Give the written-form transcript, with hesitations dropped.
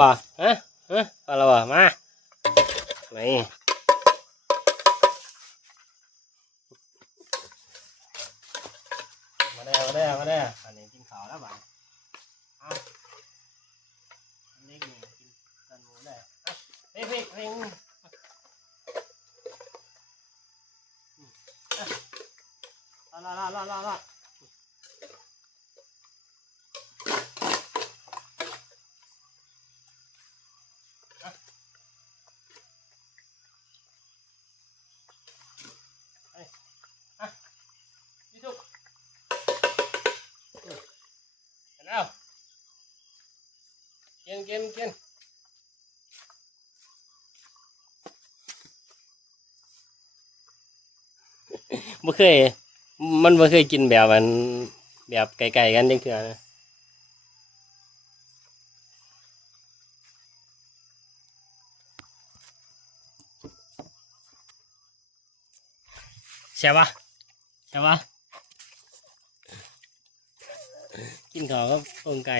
ว่าฮะเอาละวะมาไหนมาได้อันนี้กินข้าวแล้วบ่ายเอาเล็กนี่กินกันหมูได้เฮ้ยละพี่ทุกแล้วกินบ่เคยมันบ่เคยกินแบบมันแบบไก่กันจังเทื่อนะใช่ปะกินข้าวกับต้มไก่